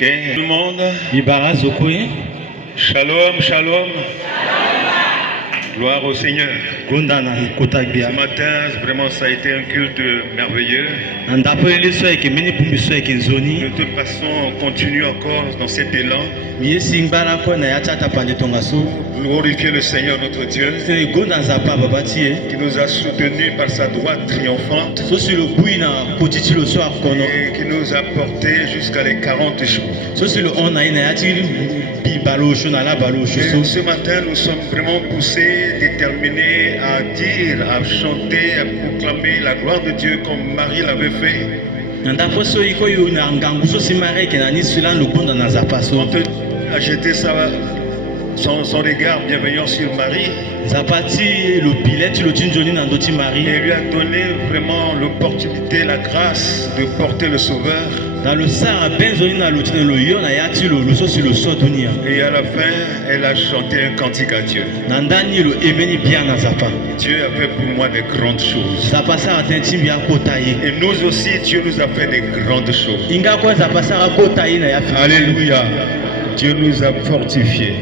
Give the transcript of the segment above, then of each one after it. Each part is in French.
Ok, tout le monde. Shalom, Shalom. Gloire au Seigneur. Ce matin, vraiment, ça a été un culte merveilleux. De toute façon, on continue encore dans cet élan. Glorifier le Seigneur notre Dieu, qui nous a soutenus par sa droite triomphante et qui nous a portés jusqu'à les 40 jours. Et ce matin, nous sommes vraiment poussés, déterminés à dire, à chanter, à proclamer la gloire de Dieu comme Marie l'avait fait. Quand Dieu a jeté son regard bienveillant sur Marie, et lui a donné vraiment l'opportunité, la grâce de porter le Sauveur. Et à la fin, elle a chanté un cantique à Dieu. Dieu a fait pour moi de grandes choses. Et nous aussi, Dieu nous a fait de grandes choses. Alléluia. Dieu nous a fortifiés.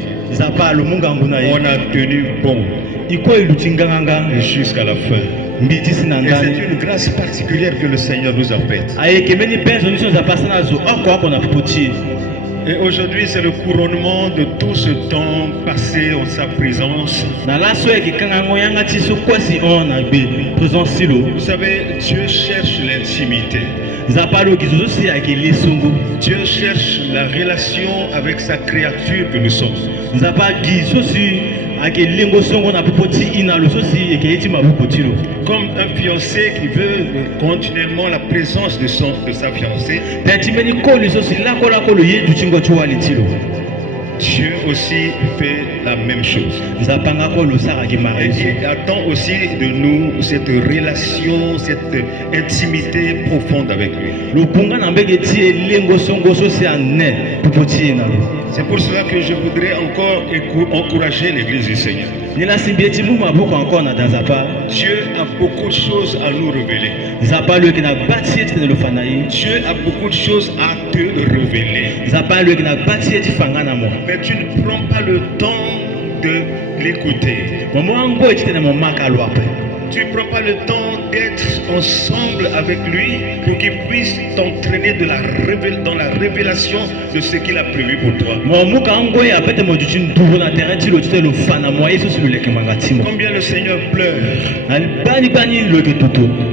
On a tenu bon jusqu'à la fin. Et c'est une grâce particulière que le Seigneur nous a faite. Et aujourd'hui, c'est le couronnement de tout ce temps passé en sa présence. Vous savez, Dieu cherche l'intimité. Dieu cherche la relation avec sa créature que nous sommes. Comme un fiancé qui veut continuellement la présence de sa fiancée, Dieu aussi fait la même chose. Et il attend aussi de nous cette relation, cette intimité profonde avec lui. C'est pour cela que je voudrais encore encourager l'église du Seigneur. Dieu a beaucoup de choses à nous révéler. Dieu a beaucoup de choses à te révéler. Mais tu ne prends pas le temps de l'écouter. Tu ne prends pas le temps d'être ensemble avec lui pour qu'il puisse t'entraîner dans la révélation de ce qu'il a prévu pour toi. Combien le Seigneur pleure,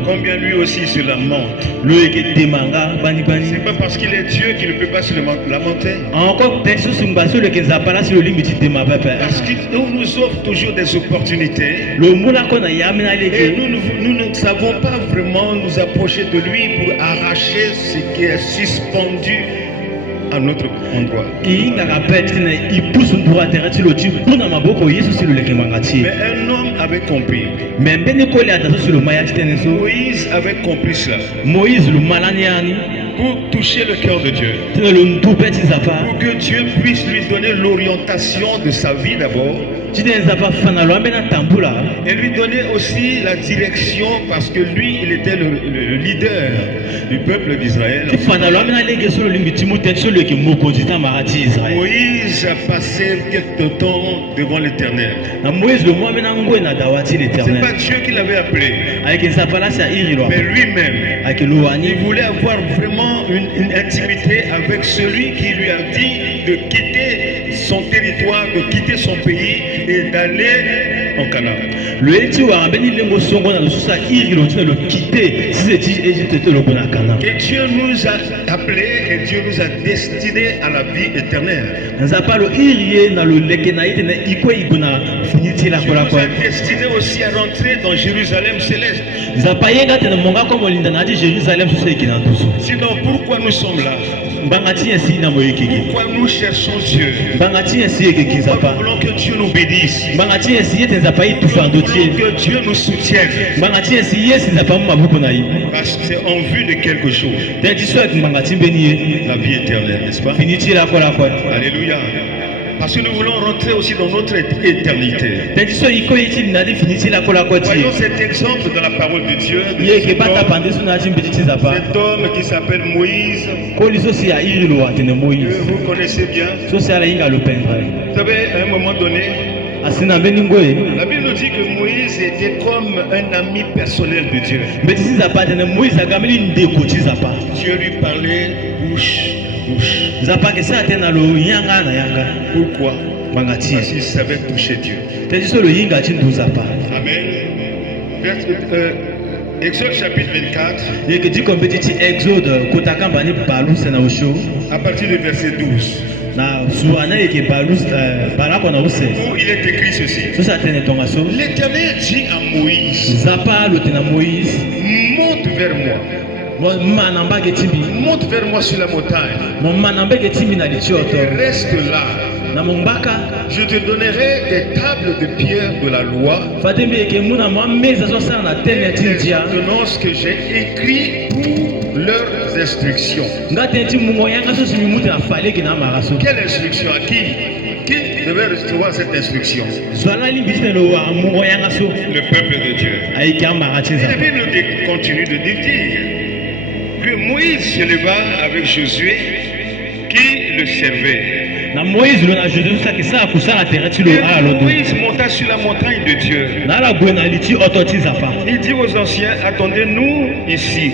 combien lui aussi se lamente. C'est pas parce qu'il est Dieu qu'il ne peut pas se lamenter. Parce qu'il nous offre toujours des opportunités. Et nous ne savons pas vraiment nous approcher de lui pour arracher ce qui est suspendu à notre endroit. Mais un homme avait compris. Moïse avait compris cela. Pour toucher le cœur de Dieu, pour que Dieu puisse lui donner l'orientation de sa vie d'abord, et lui donner aussi la direction, parce que lui, il était le leader du peuple d'Israël. Moïse a passé quelque temps devant l'Éternel. C'est pas Dieu qui l'avait appelé, mais lui-même. Il voulait avoir vraiment une intimité avec celui qui lui a dit de quitter son territoire, de quitter son pays et d'aller en Canaan. Et Dieu nous a appelés et Dieu nous a destinés à la vie éternelle. Dieu nous a destinés aussi à rentrer dans Jérusalem céleste. Sinon, pourquoi nous sommes là? Pourquoi nous cherchons Dieu? Pourquoi nous voulons que Dieu nous bénisse? Pourquoi nous voulons que Dieu nous soutienne? Parce que c'est en vue de quelque chose. La vie éternelle, n'est-ce pas? Alléluia. Parce que nous voulons rentrer aussi dans notre éternité. Voyons cet exemple dans la parole de Dieu. Cet homme qui s'appelle Moïse. Vous connaissez bien. Vous savez, à un moment donné, la Bible nous dit que Moïse était comme un ami personnel de Dieu. Dieu lui parlait bouche. Pourquoi? Parce qu'il savait toucher Dieu. Amen. Exode chapitre 24. À partir du verset 12. Où il est écrit ceci. L'Éternel dit à Moïse, monte vers moi. Monte vers moi sur la montagne. Reste là. Je te donnerai des tables de pierre de la loi. Ce que j'ai écrit pour leurs instructions. Quelle instruction? À qui? Qui devait recevoir cette instruction? Le peuple de Dieu. Et la Bible continue de dire que Moïse se leva avec Josué qui le servait. Et Moïse monta sur la montagne de Dieu. Il dit aux anciens, attendez-nous ici.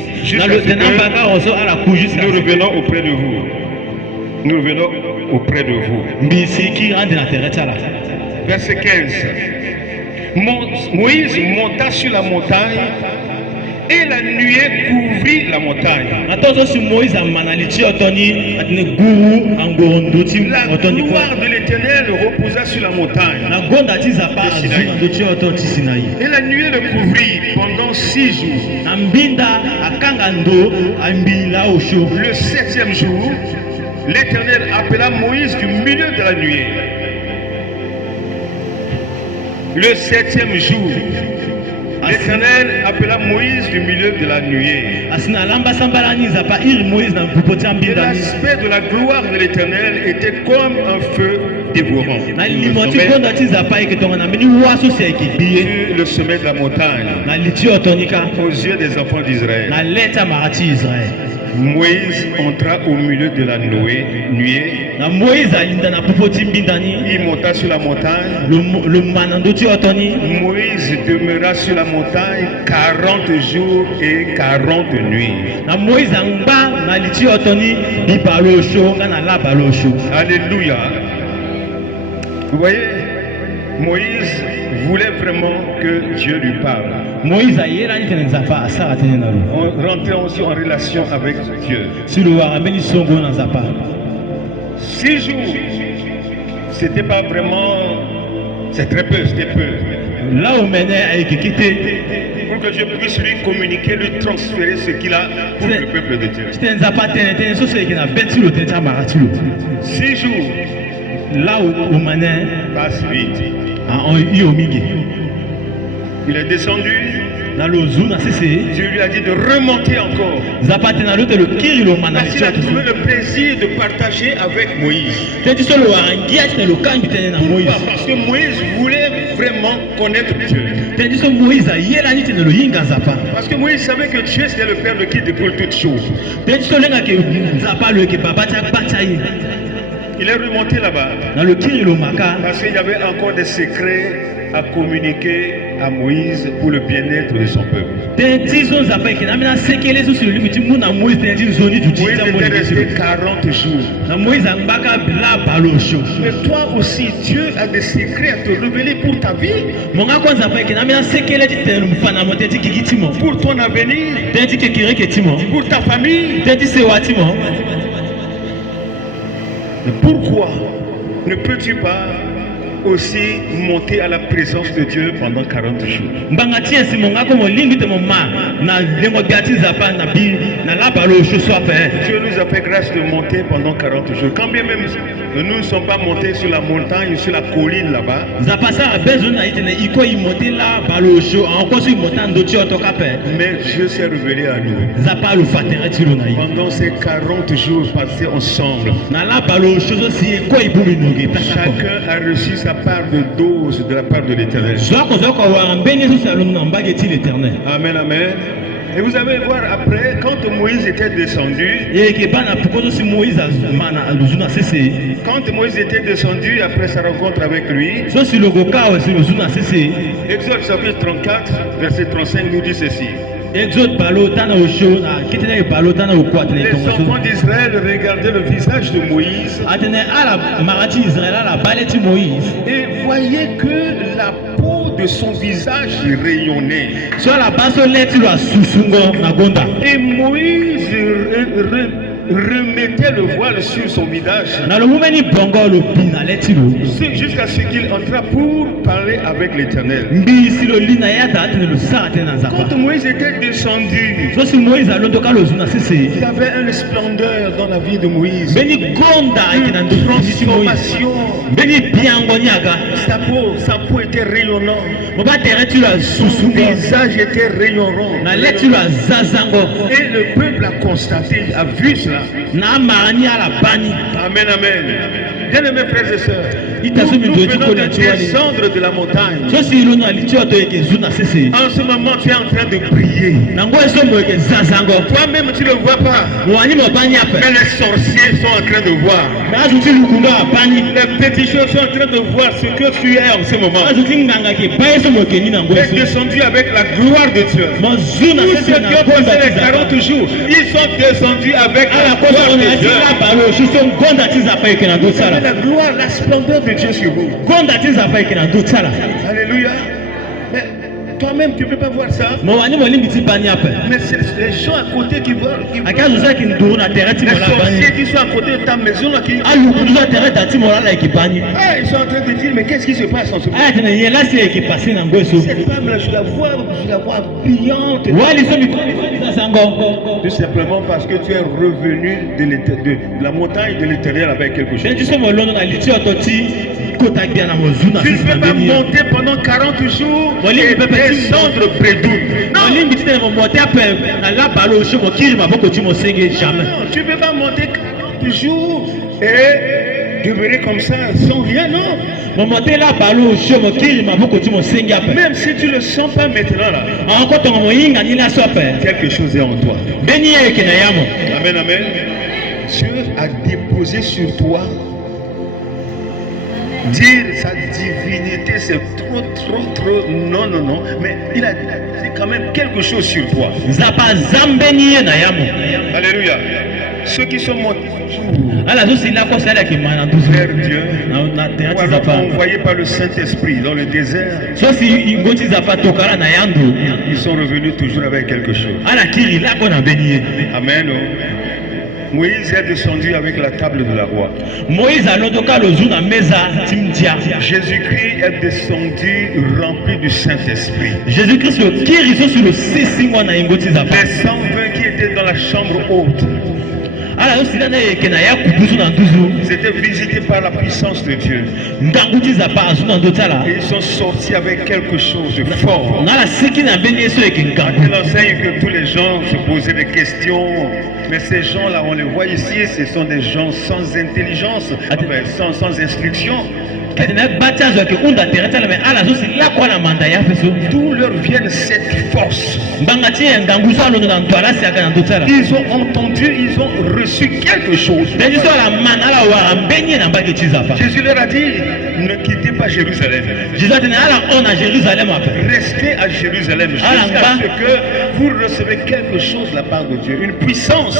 Nous revenons auprès de vous. Nous revenons auprès de vous. Verset 15. Moïse monta sur la montagne et la nuée couvrit la montagne. La gloire de l'Éternel reposa sur la montagne. Et la nuée le couvrit pendant 6 jours. Le 7e jour, l'Éternel appela Moïse du milieu de la nuée. Le 7e jour, l'Éternel appela Moïse du milieu de la nuée. Et l'aspect de la gloire de l'Éternel était comme un feu dévorant. Sur le sommet de la montagne, aux yeux des enfants d'Israël. Moïse entra au milieu de la nuée. Il monta sur la montagne. Moïse demeura sur la montagne 40 jours et 40 nuits. Alléluia. Vous voyez, Moïse voulait vraiment que Dieu lui parle. On rentrait aussi en relation avec Dieu. 6 jours, c'était pas vraiment, c'est très peu, c'était peu. Pour que Dieu puisse lui communiquer, lui transférer ce qu'il a pour le peuple de Dieu. 6 jours. Passe vite. Il est descendu. Dieu lui a dit de remonter encore. Parce qu'il a trouvé le plaisir de partager avec Moïse. Pourquoi? Parce que Moïse voulait vraiment connaître Dieu. Parce que Moïse savait que Dieu c'était le Père de qui découle toutes choses. Il est remonté là-bas. Parce qu'il y avait encore des secrets à communiquer à Moïse pour le bien-être de son peuple. Moïse était resté 40 jours. Mais toi aussi, Dieu a des secrets à te révéler pour ta vie. Pour ton avenir. Pour ta famille. Mais pourquoi ne peux-tu pas aussi monter à la présence de Dieu pendant 40 jours? Dieu nous a fait grâce de monter pendant 40 jours. Quand bien même Nous ne sommes pas montés sur la montagne, sur la colline là-bas. Mais Dieu s'est révélé à nous. Pendant ces 40 jours passés ensemble, chacun a reçu sa part de dose de la part de l'Éternel. Amen, amen. Et vous allez voir après, quand Moïse était descendu, après sa rencontre avec lui, Exode chapitre 34, verset 35 nous dit ceci. Les enfants d'Israël regardaient le visage de Moïse et voyaient que la peau de son visage rayonnait. Et Moïse remettait le voile sur son visage jusqu'à ce qu'il entra pour parler avec l'Éternel. Quand Moïse était descendu, il y avait une splendeur dans la vie de Moïse, une transformation. Sa peau était rayonnante, son visage était rayonnant, et le peuple a constaté, a vu cela. Amen, amen. Bien-aimés frères et sœurs, nous venons de descendre de la montagne. En ce moment, tu es en train de prier. Toi-même, tu ne le vois pas. Mais les sorciers sont en train de voir. Les petits choses sont en train de voir ce que tu es en ce moment. Tu es descendu avec la gloire de Dieu. Tous ceux qui ont passé les 40 jours, ils sont descendus avec la gloire de Dieu. La gloire, la splendeur de Dieu sur vous. Alléluia. Mais toi-même, tu ne peux pas voir ça. Mais c'est les gens à côté qui voient. Les sorciers qui sont à côté de ta maison là, ils sont en train de dire, mais qu'est-ce qui se passe en ce moment? Cette femme-là, je la vois brillante. Tout simplement parce que tu es revenu de la montagne de l'Éternel avec quelque chose. Tu ne peux pas monter pendant 40 jours et descendre près d'où. Non, tu ne peux pas monter 40 jours et demeurer comme ça sans rien, non. Même si tu ne le sens pas maintenant là, quelque chose est en toi. Amen, amen. Dieu a déposé sur toi. Dire sa divinité, c'est trop, non, mais il a dit quand même quelque chose sur toi. Alléluia. Ceux qui sont montés vers Dieu, envoyés par le Saint-Esprit dans le désert, ils sont revenus toujours avec quelque chose. Amen. Moïse est descendu avec la table de la roi. Jésus-Christ est descendu rempli du Saint-Esprit. Jésus-Christ les 120 qui étaient dans la chambre haute, ils étaient visités par la puissance de Dieu. Et ils sont sortis avec quelque chose de fort. Il enseigne que tous les gens se posaient des questions. Mais ces gens-là, on les voit ici, ce sont des gens sans intelligence, sans instruction. D'où leur vient cette force. Ils ont entendu, ils ont reçu quelque chose. Jésus leur a dit, ne quittez pas Jérusalem. Restez à Jérusalem jusqu'à ce que vous recevez quelque chose de la part de Dieu, une puissance.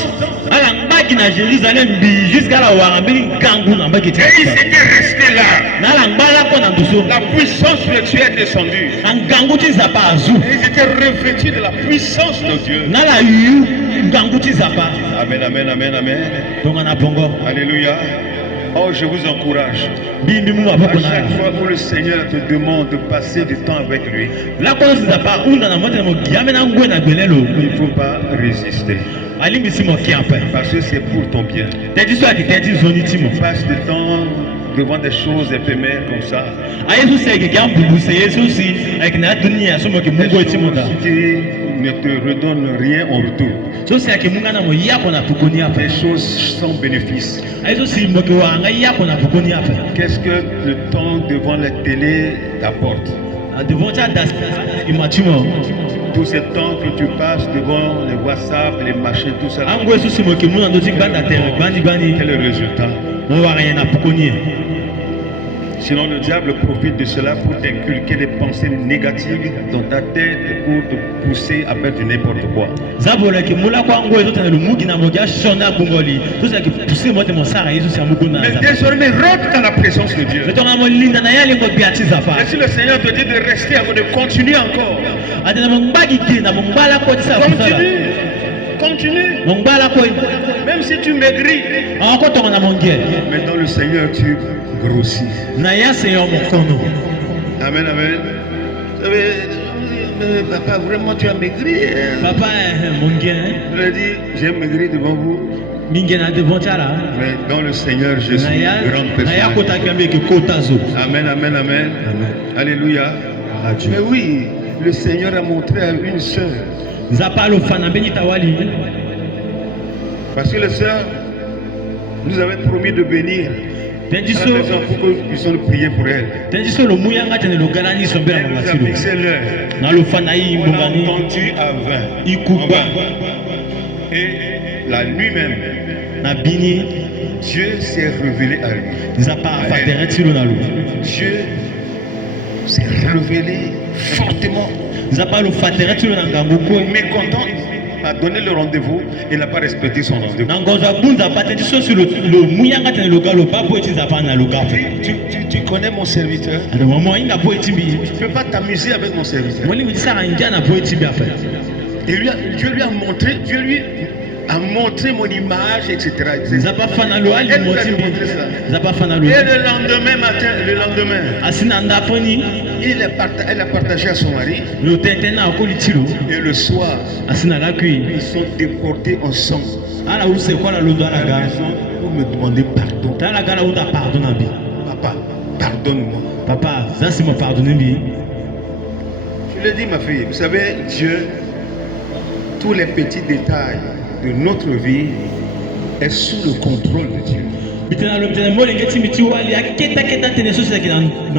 Et ils étaient restés là. La puissance de Dieu est descendue. Ils étaient revêtus de la puissance de Dieu. Amen, amen, amen, amen. Alléluia. Oh, je vous encourage. À chaque fois où le Seigneur te demande de passer du temps avec lui, il ne faut pas résister. Parce que c'est pour ton bien. Passe du temps devant des choses éphémères comme ça. Des choses qui ne te redonnent rien en retour. Des choses sans bénéfice. Qu'est-ce que le temps devant la télé t'apporte? Tout ce temps que tu passes devant les WhatsApp, les machins, tout ça. Quel est le résultat? Sinon, le diable profite de cela pour t'inculquer des pensées négatives dans ta tête pour te pousser à faire du n'importe quoi. Mais désormais, rentre dans la présence de Dieu. Et si le Seigneur te dit de rester, de continuer encore, continue. Même si tu maigris, mais dans le Seigneur, tu grossis. Amen, amen. Vous savez, papa, vraiment, tu as maigri. Papa, je lui dit, j'ai maigri devant vous. Mais dans le Seigneur, je suis grande personne. Amen, amen, amen. Alléluia. Mais oui, le Seigneur a montré à une sœur. Parce que les sœurs nous avaient promis de bénir à la maison pour que nous puissions prier pour elle. Elle nous a fixé l'heure. On a entendu à 20. Et la nuit même, Dieu s'est révélé à lui. Dieu s'est révélé fortement. Mécontent, a donné le rendez-vous et n'a pas respecté son rendez-vous. Tu connais mon serviteur. Tu ne peux pas t'amuser avec mon serviteur. Et Dieu lui a montré, a montré mon image, etc. Et le lendemain matin, elle a partagé à son mari. Et le soir, ils sont déportés ensemble. Pour me demander pardon. Papa, pardonne-moi. Papa, ça c'est mon pardonner. Je l'ai dit, ma fille, vous savez, Dieu, tous les petits détails de notre vie est sous le contrôle de Dieu. En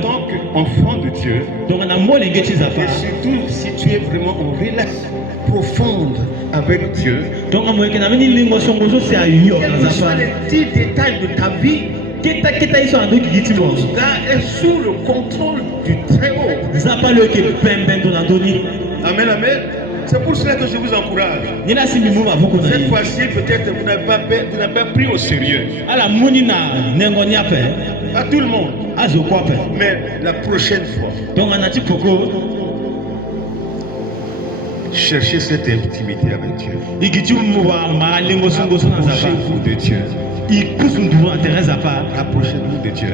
tant qu'enfant de Dieu, et surtout si tu es vraiment en relation profonde avec Dieu, quels que soient les petits détails de ta vie, ton gars est sous le contrôle du Très-Haut. Amen, amen. C'est pour cela que je vous encourage. Cette fois-ci, peut-être vous n'avez pas pris au sérieux. Pas tout le monde. Mais la prochaine fois, cherchez cette intimité avec Dieu. Approchez-vous de Dieu. Rapprochez-vous de Dieu.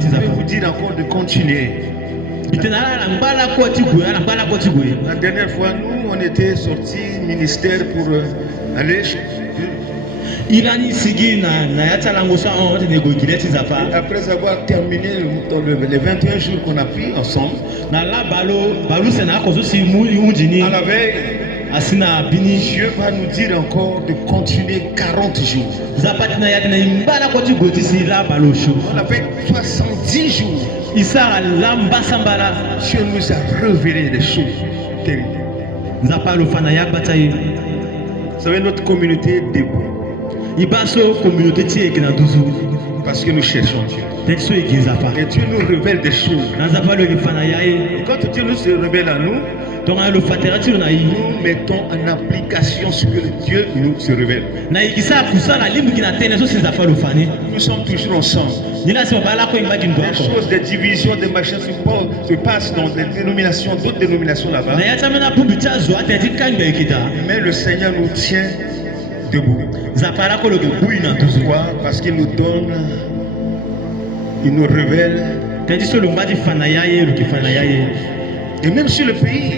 Je vais vous dire encore de continuer. La dernière fois, nous, on était sortis ministère pour aller chez Dieu. Après avoir terminé les 21 jours qu'on a pris ensemble, à la veille, Dieu va nous dire encore de continuer 40 jours. On a fait 70 jours. Dieu nous a révélé des choses terribles. Vous savez, notre communauté est debout. Parce que nous cherchons Dieu. Et Dieu nous révèle des choses. Et quand Dieu nous révèle à nous, nous mettons en application ce que Dieu nous se révèle. Nous sommes toujours ensemble. Des choses, des divisions, des machins se passent dans des dénominations, d'autres dénominations là-bas. Mais le Seigneur nous tient debout. Pourquoi? Parce qu'il nous donne, il nous révèle. Et même sur le pays.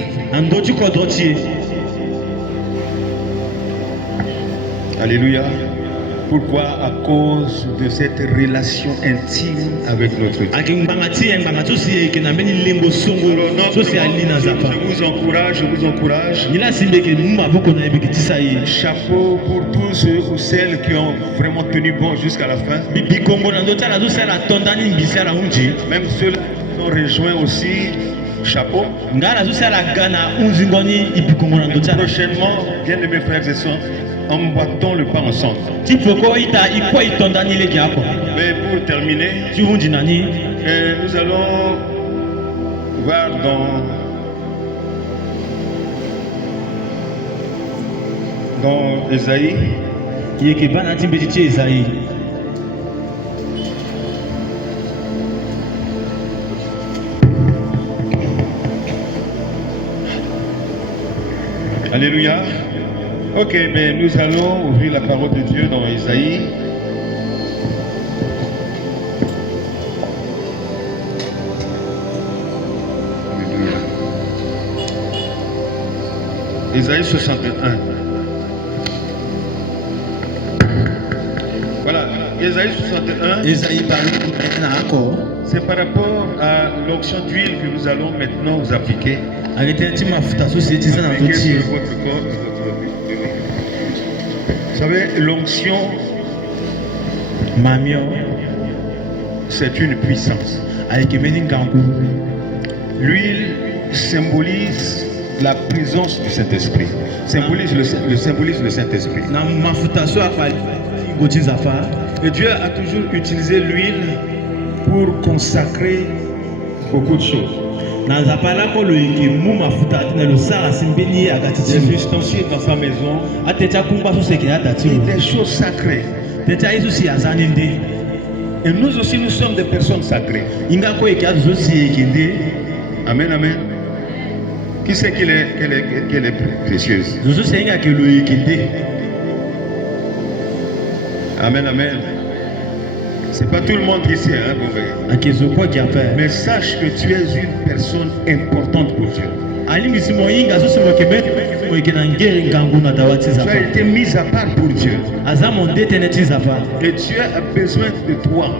Alléluia. Pourquoi? À cause de cette relation intime avec notre Dieu. Alors, je vous encourage. Chapeau pour tous ceux ou celles qui ont vraiment tenu bon jusqu'à la fin. Même ceux qui ont rejoint aussi. Chapeau. Prochainement, bien aimés frères et sœurs, emboîtons le pas ensemble. Mais pour terminer, nous allons voir dans Ésaïe. Alléluia. Ok, mais nous allons ouvrir la parole de Dieu dans Ésaïe. Alléluia. Ésaïe 61. Voilà, Ésaïe 61. C'est par rapport à l'onction d'huile que nous allons maintenant vous appliquer. Appliquer sur votre corps. Vous savez, l'onction, c'est une puissance. L'huile symbolise la présence du Saint-Esprit. Symbolise le Saint-Esprit. Et Dieu a toujours utilisé l'huile pour consacrer beaucoup de choses. Des ustensiles dans sa maison, des choses sacrées. Et nous aussi, nous sommes des personnes sacrées. Amen, amen. Qui sait qu'elle est précieuse? Amen, amen. C'est pas tout le monde qui sait, hein, mais sache que tu es une personne importante pour Dieu. Tu as été mis à part pour Dieu. Et Dieu a besoin de toi.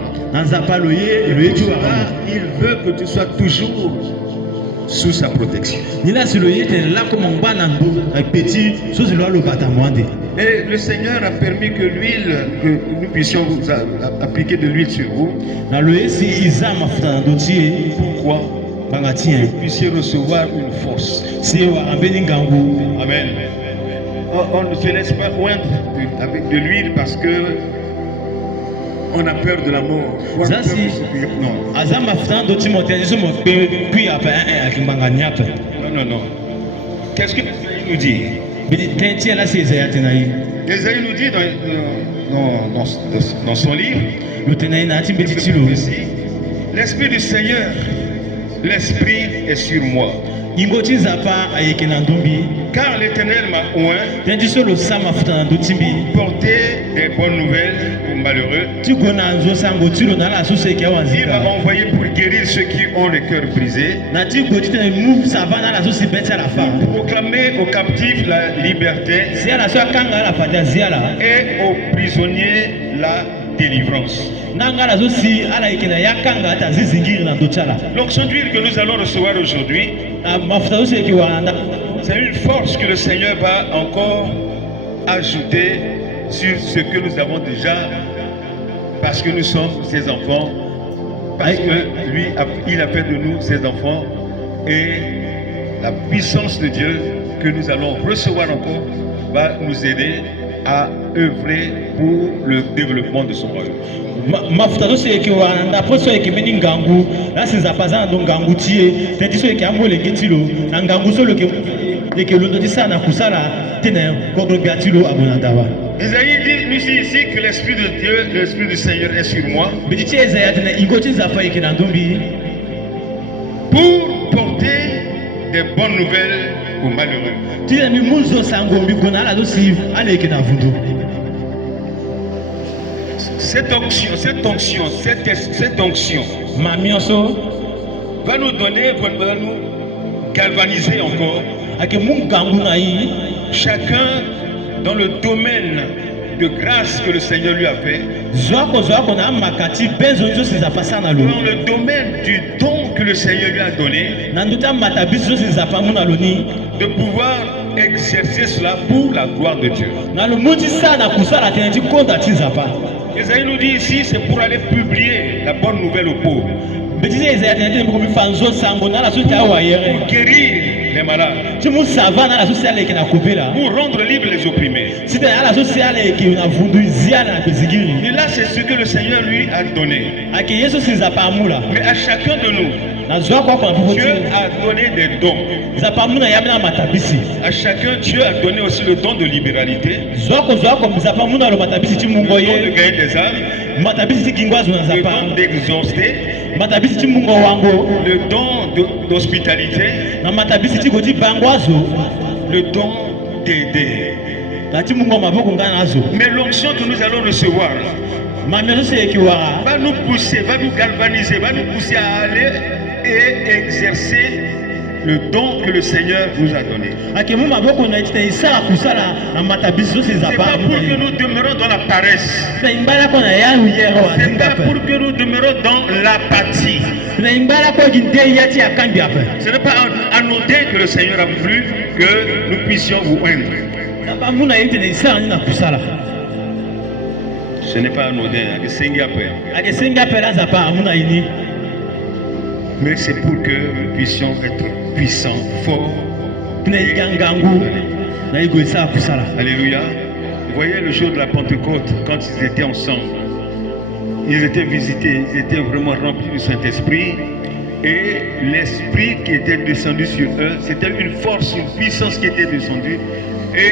Il veut que tu sois toujours sous sa protection. Et le Seigneur a permis que l'huile, que nous puissions vous appliquer de l'huile sur vous. Pourquoi? Pour que vous puissiez recevoir une force. Amen. On ne se laisse pas oindre avec de l'huile parce que on a peur de la mort. Non. Non. Qu'est-ce que Isaïe nous dit? Isaïe nous dit dans son livre, l'Esprit du Seigneur, l'Esprit est sur moi. Car l'Éternel m'a oint pour porter des bonnes nouvelles aux malheureux. Il m'a envoyé pour guérir ceux qui ont le cœur brisé, pour proclamer aux captifs la liberté et aux prisonniers la délivrance. L'onction d'huile que nous allons recevoir aujourd'hui, c'est une force que le Seigneur va encore ajouter sur ce que nous avons déjà, parce que nous sommes ses enfants, parce que lui, il a fait de nous ses enfants, et la puissance de Dieu que nous allons recevoir encore va nous aider à œuvrer pour le développement de son royaume. Isaïe dit ici que l'Esprit de Dieu, l'Esprit du Seigneur est sur moi pour porter des bonnes nouvelles aux malheureux. Cette onction va nous donner, va nous galvaniser encore. Chacun dans le domaine de grâce que le Seigneur lui a fait. Dans le domaine du don que le Seigneur lui a donné. De pouvoir exercer cela pour la gloire de Dieu. Isaïe nous dit ici, c'est pour aller publier la bonne nouvelle aux pauvres. Pour guérir les malades. Pour rendre libres les opprimés. Et là, c'est ce que le Seigneur lui a donné. Mais à chacun de nous, Dieu a donné des dons. À chacun, Dieu a donné aussi le don de libéralité, le don de gagner des âmes, le don d'exaucer, le don d'hospitalité, le don d'aider. Mais l'onction que nous allons recevoir va nous pousser, va nous galvaniser, va nous pousser à aller et exercer le don que le Seigneur nous a donné. C'est pas pour que nous demeurons dans la paresse. C'est pas pour que nous demeurons dans l'apathie. Ce n'est pas anodin que le Seigneur a voulu que nous puissions vous oindre. Ce n'est pas anodin. Mais c'est pour que nous puissions être puissants, forts. Alléluia. Vous voyez le jour de la Pentecôte, quand ils étaient ensemble, ils étaient visités, ils étaient vraiment remplis du Saint-Esprit. Et l'Esprit qui était descendu sur eux, c'était une force, une puissance qui était descendue. Et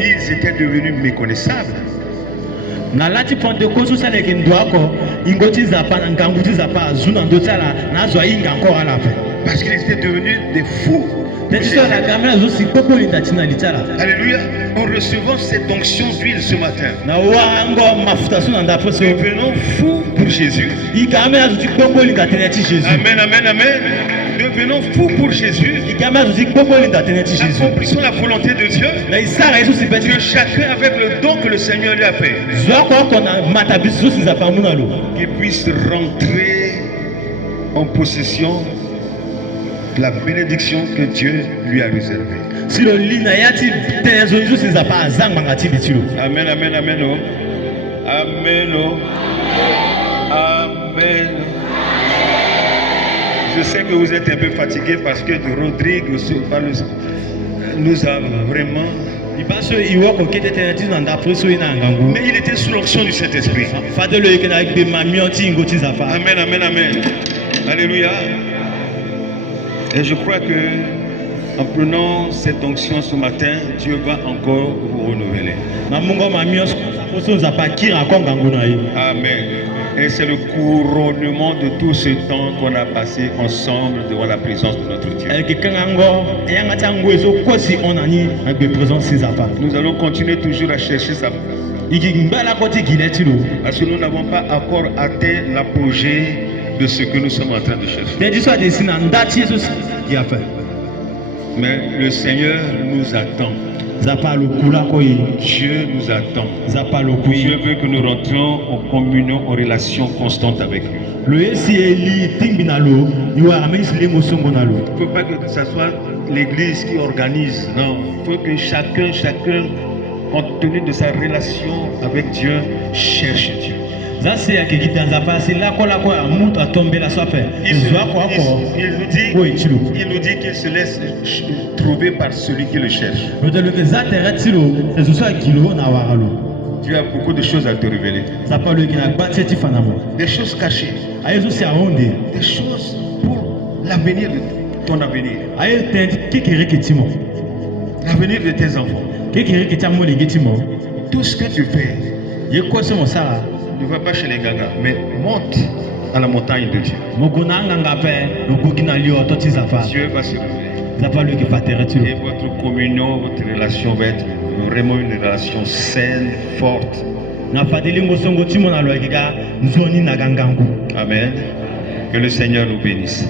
ils étaient devenus méconnaissables. Parce qu'ils étaient devenus des fous. Alléluia. En recevant cette onction d'huile ce matin, devenons fous pour Jésus. Amen, amen, amen. Devenons fous pour Jésus. Accomplissons la volonté de Dieu. Que chacun avec le don que le Seigneur lui a fait, qu'il puisse rentrer en possession de la bénédiction que Dieu lui a réservée. Amen, amen, amen. Oh. Amen. Oh. Amen. Je sais que vous êtes un peu fatigués parce que Rodrigue nous a vraiment... Mais il était sous l'onction du Saint-Esprit. Amen, amen, amen. Alléluia. Et je crois que en prenant cette onction ce matin, Dieu va encore vous renouveler. Amen. Et c'est le couronnement de tout ce temps qu'on a passé ensemble devant la présence de notre Dieu. Nous allons continuer toujours à chercher sa face. Parce que nous n'avons pas encore atteint l'apogée de ce que nous sommes en train de chercher. Mais le Seigneur nous attend. Dieu nous attend. Dieu veut que nous rentrions en communion, en relation constante avec lui. Il ne faut pas que ce soit l'église qui organise. Non, il faut que chacun, compte tenu de sa relation avec Dieu, cherche Dieu. Il nous dit qu'il se laisse trouver par celui qui le cherche. Dieu a beaucoup de choses à te révéler. Des choses cachées. Des choses pour l'avenir de ton avenir. L'avenir de tes enfants. Tout ce que tu fais, ne va pas chez les gagas, mais monte à la montagne de Dieu. Dieu va se révéler. Et votre communion, votre relation va être vraiment une relation saine, forte, Amen. Que le Seigneur nous bénisse.